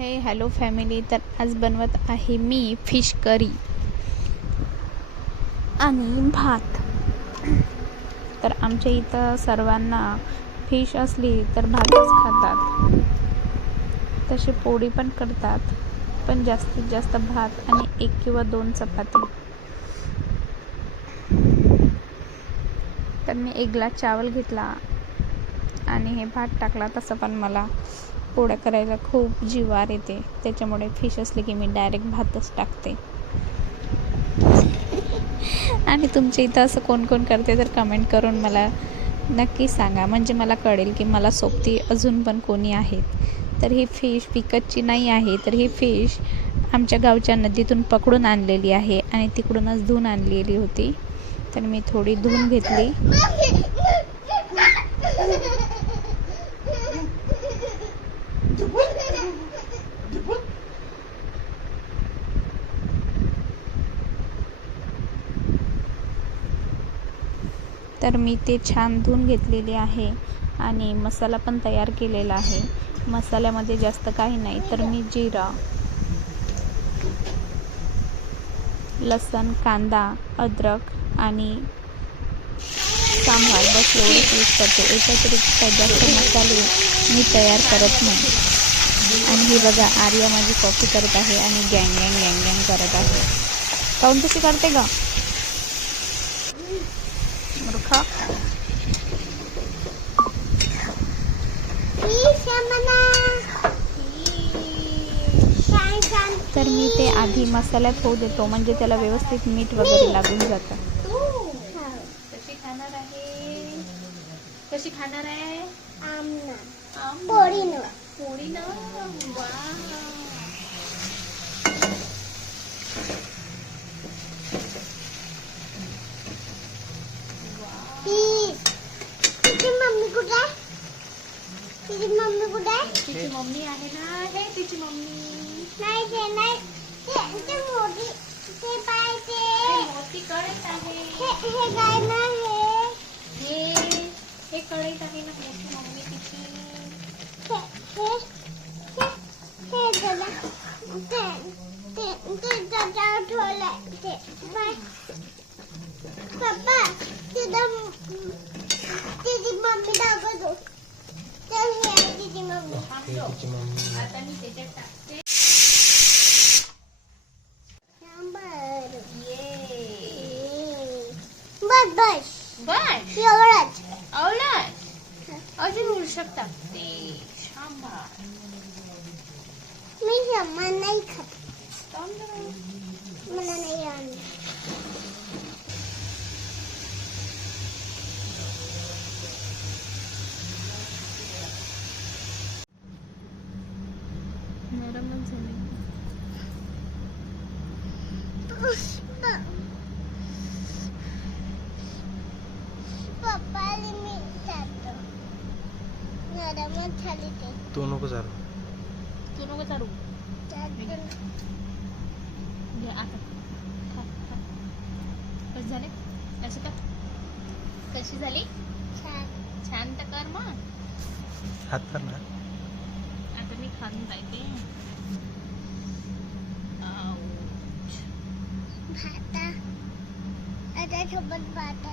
Hello family. तर आज बनवत आहे मी फिश करी आणि भात. तर आमच्या इथं सर्वांना फिश असली तर भातच खातात. तसे पोळी पण करतात, पण जास्तीत जास्त भात आणि 1 किंवा 2 चपाती. तर मी 1 ग्लास चावल घेतला आणि हे भात टाकला. तसं पण मला पोळ्या करायला खूप जिवार येते, त्याच्यामुळे फिश असले की मी डायरेक्ट भातच टाकते. आणि तुमच्या इथं असं कोण कोण करते तर कमेंट करून मला नक्की सांगा, म्हणजे मला कळेल की मला सोबती अजून पण कोणी आहेत. तर ही फिश विकतची नाही आहे, तर ही फिश आमच्या गावच्या नदीतून पकडून आणलेली आहे आणि तिकडूनच धुवून आणलेली होती. तर मी थोडी धुवून घेतली. तर मी ते छान धुवून घेतलेले आहे आणि मसाला पण तयार केलेला आहे. मसाल्यामध्ये जास्त काही नाही, तर मी जिरा, लसूण, कांदा, अद्रक आणि सांबार बस एवढंच यूज करते. याच्यात जास्त मसाले मी तयार करत नाही. आणि ही बघा, आर्या माझी कॉफी करत आहे आणि गँग गँग गँग गँग करत आहे. काऊन तशी करते का मूर्खा? तर मी ते आधी मसाल्यात होऊ देतो, म्हणजे त्याला व्यवस्थित मीठ वगैरे लागून जातं. कशी खाणार आहे? कशी खाणार आहे? पोळीनं. तिची मम्मी आहे ना, हे तिची मम्मी. मोठी कढईत आहे. हे कढईत आहे ना मोठी मम्मी तिची. आता मी त्याच्यात टाकते. बस एवढंच. अजून होऊ शकतात ते सांबार. मी सांबार नाही खात. मला नाही आवडत. नरमच झाले. पप्पाला मी चालतो. नरमच झाली ते. तू नको चालू. आता कशी झाले? अशी का? कशी झाली? छान तर कर मग. हात कर ना. आता मी खाऊन जायते. भाता आता सोबत भाता